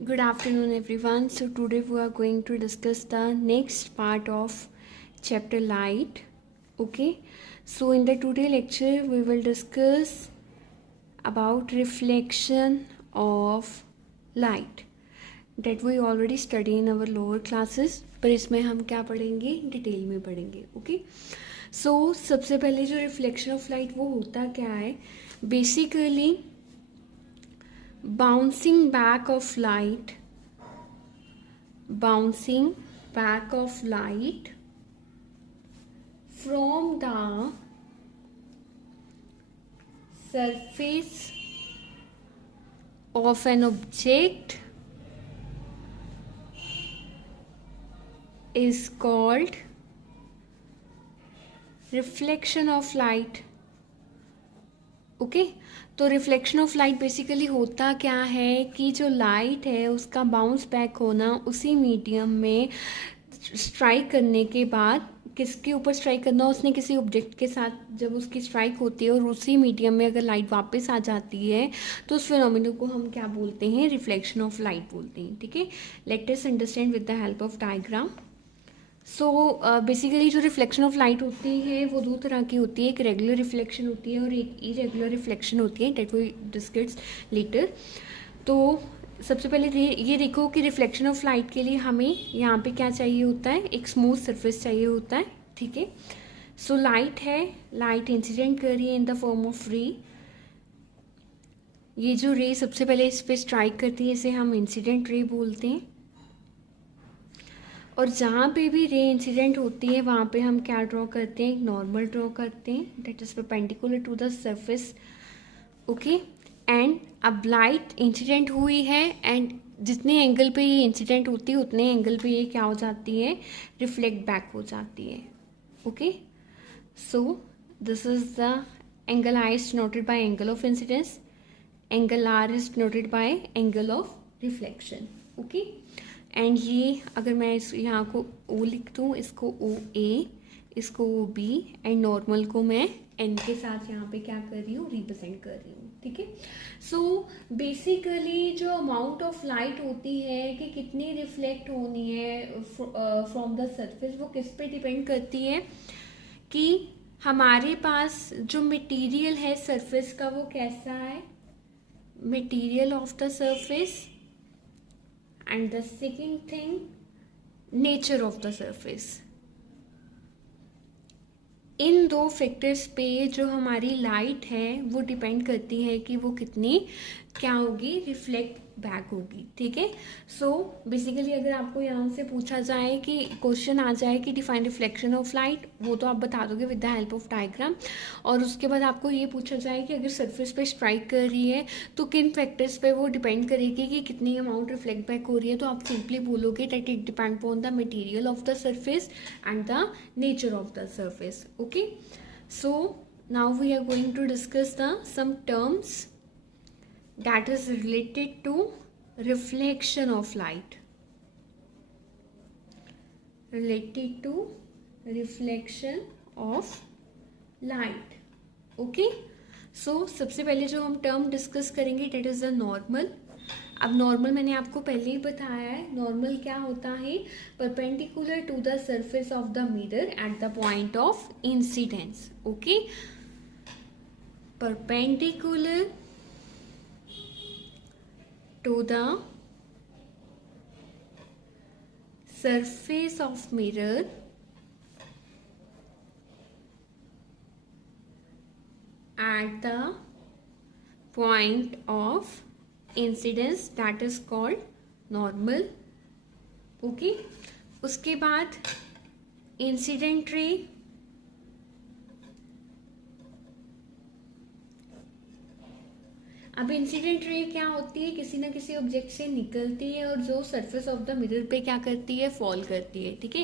Good afternoon, everyone. So, today we are going to discuss the next part of chapter light. Okay, so in the today lecture, we will discuss about reflection of light that we already study in our lower classes. पर इसमें हम क्या पढ़ेंगे, detail में पढ़ेंगे. Okay, सो सबसे पहले जो रिफ्लेक्शन ऑफ लाइट वो होता क्या है, basically bouncing back of light from the surface of an object is called reflection of light. Okay, तो रिफ्लेक्शन ऑफ लाइट बेसिकली होता क्या है कि जो लाइट है उसका बाउंस बैक होना उसी मीडियम में स्ट्राइक करने के बाद, किसके ऊपर स्ट्राइक करना, उसने किसी ऑब्जेक्ट के साथ जब उसकी स्ट्राइक होती है और उसी मीडियम में अगर लाइट वापस आ जाती है तो उस फिनोमिना को हम क्या बोलते हैं, रिफ्लेक्शन ऑफ लाइट बोलते हैं. ठीक है, let us understand with the help of diagram. So basically जो रिफ्लेक्शन ऑफ लाइट होती है वो दो तरह की होती है. एक रेगुलर रिफ्लेक्शन होती है और एक इरेगुलर रिफ्लेक्शन होती है, डेट वी डिस्कस लेटर. तो सबसे पहले ये देखो कि रिफ्लेक्शन ऑफ लाइट के लिए हमें यहाँ पे क्या चाहिए होता है, एक स्मूथ सरफेस चाहिए होता है. ठीक है, सो लाइट है, लाइट इंसिडेंट कर रही है इन द फॉर्म ऑफ रे. ये जो रे सबसे पहले इस पर स्ट्राइक करती है इसे हम इंसिडेंट रे बोलते हैं. और जहाँ पे भी रे इंसिडेंट होती है वहाँ पे हम क्या ड्रॉ करते हैं, एक नॉर्मल ड्रॉ करते हैं that is perpendicular to the surface. Okay, and अब लाइट इंसिडेंट हुई है एंड जितने एंगल पे ये इंसिडेंट होती है उतने एंगल पे ये क्या हो जाती है, रिफ्लेक्ट बैक हो जाती है. Okay, so this is the angle I is noted by angle of incidence, angle R is noted by angle of reflection. Okay, and ये अगर मैं इस यहाँ को ओ लिख दूँ, इसको ओ ए, इसको ओ बी, एंड नॉर्मल को मैं एन के साथ यहाँ पे क्या कर रही हूँ, रिप्रेजेंट कर रही हूँ. ठीक है, सो बेसिकली जो अमाउंट ऑफ लाइट होती है कि कितनी रिफ्लेक्ट होनी है फ्रॉम द सरफेस, वो किस पे डिपेंड करती है कि हमारे पास जो मटेरियल है सरफेस का वो कैसा है, material of the surface, and the second thing, nature of the surface. इन दो फैक्टर्स पे जो हमारी लाइट है वो डिपेंड करती है कि वो कितनी क्या होगी, रिफ्लेक्ट बैक होगी. ठीक है, सो बेसिकली अगर आपको यहाँ से पूछा जाए कि क्वेश्चन आ जाए कि डिफाइन रिफ्लेक्शन ऑफ लाइट, वो तो आप बता दोगे with the help of diagram. और उसके बाद आपको ये पूछा जाए कि अगर सरफेस पे स्ट्राइक कर रही है तो किन फैक्टर्स पे वो डिपेंड करेगी कि कितनी अमाउंट रिफ्लेक्ट बैक हो रही है, तो आप सिंपली बोलोगे that it depend upon the material of the surface and the nature of the surface. Okay, so now we are going to discuss the some terms that is related to reflection of light. Related to reflection of light. Okay, so सबसे पहले जो हम term discuss करेंगे that is the normal. अब normal मैंने आपको पहले ही बताया है, नॉर्मल क्या होता है, perpendicular to the surface of the mirror at the point of incidence. Okay, perpendicular to the surface of mirror at the point of incidence, that is called normal. okay, उसके बाद इंसिडेंट रे, अब incident ray क्या होती है, किसी ना किसी object से निकलती है और जो सरफेस ऑफ द मिरर पे क्या करती है, फॉल करती है. ठीक है,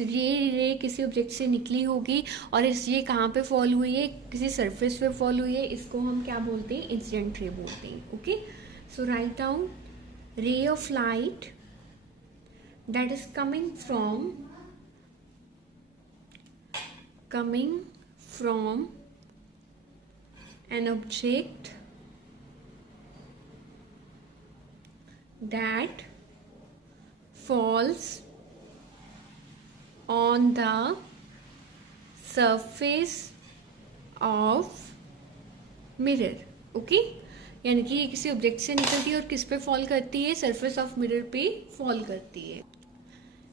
ये रे किसी ऑब्जेक्ट से निकली होगी और ये कहाँ पे फॉल हुई है, किसी सरफेस पे फॉल हुई है, इसको हम क्या बोलते हैं, इंसिडेंट रे बोलते हैं. Okay, so write down ray of light that is coming from an object that falls on the surface of mirror. Okay, यानी कि ये किसी ऑब्जेक्ट से निकलती है और किस पे फॉल करती है, सरफेस ऑफ मिरर पे फॉल करती है.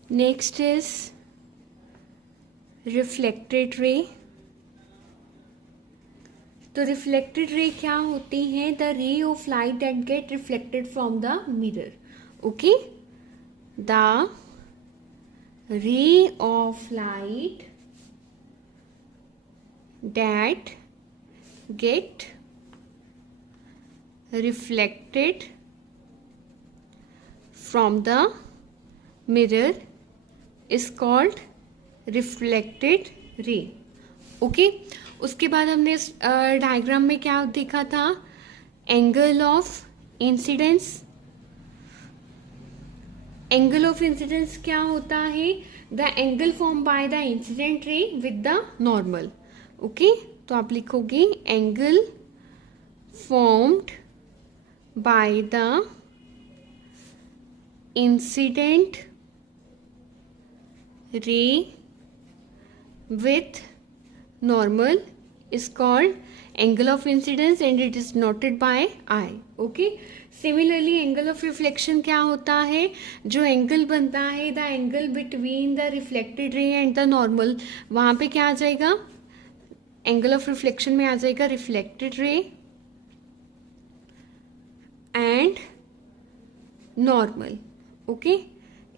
Next is reflected ray. तो रिफ्लेक्टेड रे क्या होती है? The ray of light that get reflected from the mirror. Okay, the ray of light that get reflected from the mirror is called reflected ray. Okay, उसके बाद हमने इस diagram में क्या देखा था? Angle of incidence. Angle of incidence क्या होता है? The angle form by the incident ray with the normal. Okay, तो आप लिखोगे angle formed by the incident ray with normal is called angle of incidence and it is noted bye I. Okay, similarly angle of reflection क्या होता है? जो angle बनता है the angle between the reflected ray and the normal, वहां पे क्या आ जाएगा? एंगल ऑफ रिफ्लेक्शन में आ जाएगा reflected ray and normal. Okay,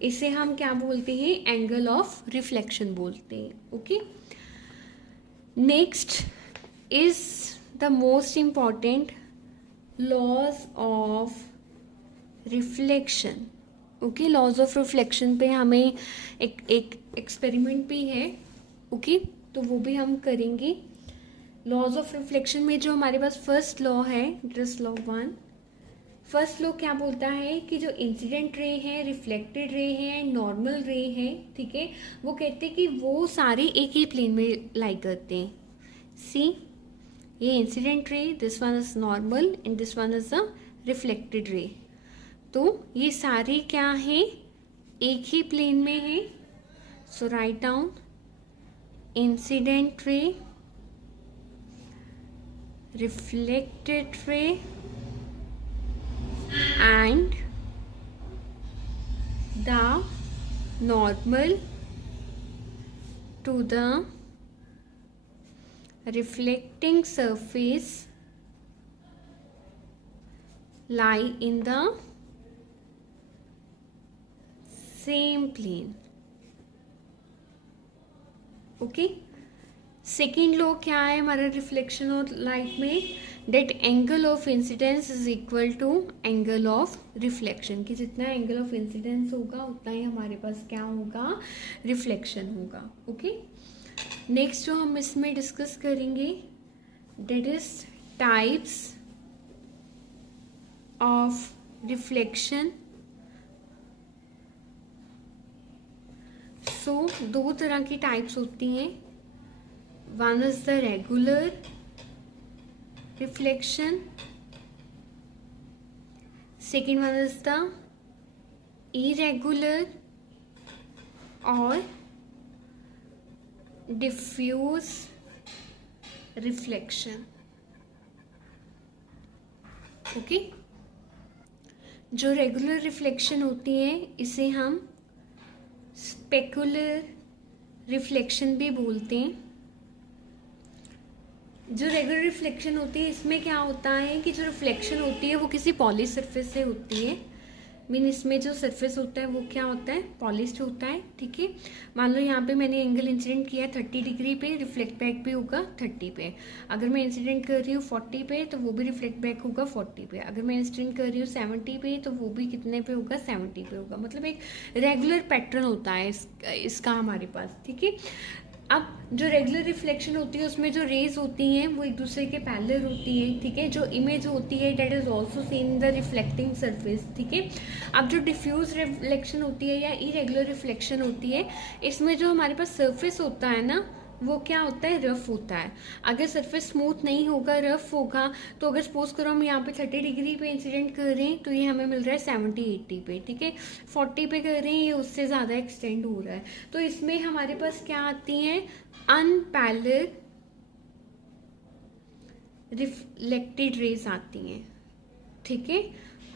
इसे हम क्या बोलते हैं? एंगल ऑफ रिफ्लेक्शन बोलते हैं. Okay, next is the most important laws of reflection. Okay, laws of reflection पे हमें एक एक्सपेरिमेंट भी है. ओके, तो वो भी हम करेंगे. लॉज ऑफ रिफ्लेक्शन में जो हमारे पास फर्स्ट लॉ है, it is law 1. First law क्या बोलता है कि जो इंसिडेंट रे है, रिफ्लेक्टेड रे है, नॉर्मल रे है, ठीक है, वो कहते हैं कि वो सारे एक ही प्लेन में लाई करते हैं. सी, ये incident ray, this one is normal and this one is a reflected ray. तो ये सारे क्या है? एक ही प्लेन में है. So write down incident ray, reflected ray and the normal to the reflecting surface lie in the same plane. Okay, second law क्या है हमारा रिफ्लेक्शन और लाइट में? That angle of incidence is equal to angle of reflection. कि जितना angle of incidence होगा उतना ही हमारे पास क्या होगा? रिफ्लेक्शन होगा. ओके, नेक्स्ट जो हम इसमें डिस्कस करेंगे that is types of reflection. So दो तरह की टाइप्स होती हैं. One is the regular reflection, second one is the irregular और डिफ्यूज रिफ्लेक्शन. ओके, जो रेगुलर रिफ्लेक्शन होती है इसे हम स्पेकुलर रिफ्लेक्शन भी बोलते हैं. जो रेगुलर रिफ्लेक्शन होती है इसमें क्या होता है कि जो रिफ्लेक्शन होती है वो किसी पॉलिश सरफेस से होती है. मीन इसमें जो सरफेस होता है वो क्या होता है? पॉलिश्ड होता है. ठीक है, मान लो यहाँ पे मैंने एंगल इंसिडेंट किया 30 डिग्री पे, रिफ्लेक्ट बैक भी होगा 30 पे. अगर मैं इंसिडेंट कर रही हूँ 40 पे तो वो भी रिफ्लेक्ट बैक होगा 40 पे. अगर मैं इंसिडेंट कर रही हूँ 70 पे तो वो भी कितने पे होगा? 70 पे होगा. मतलब एक रेगुलर पैटर्न होता है इसका हमारे पास. ठीक है, अब जो रेगुलर रिफ्लेक्शन होती है उसमें जो रेज होती हैं वो एक दूसरे के पैरेलल होती है. ठीक है, जो इमेज होती है that is also seen in the reflecting surface. ठीक है, अब जो डिफ्यूज रिफ्लेक्शन होती है या इरेगुलर रिफ्लेक्शन होती है इसमें जो हमारे पास सरफेस होता है ना वो क्या होता है, रफ होता है। अगर सरफेस स्मूथ नहीं होगा, रफ होगा, तो अगर सपोज करो हम यहाँ पे 30 डिग्री पे इंसिडेंट कर रहे हैं तो ये हमें मिल रहा है 70-80 पे, ठीक है। 40 पे कर रहे हैं, ये उससे ज़्यादा एक्सटेंड हो रहा है। तो इसमें हमारे पास क्या आती हैं, अनपैरेलल रिफ्लेक्टेड रेज आती हैं, ठीक है।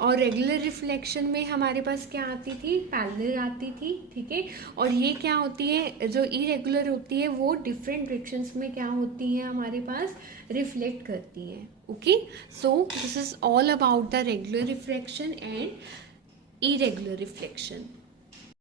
और रेगुलर रिफ्लेक्शन में हमारे पास क्या आती थी, पैरेलल आती थी, ठीक है। और ये क्या होती है, जो इरेगुलर होती है वो डिफरेंट डायरेक्शंस में क्या होती है, हमारे पास रिफ्लेक्ट करती है। Okay, so this is all about the regular reflection and irregular reflection.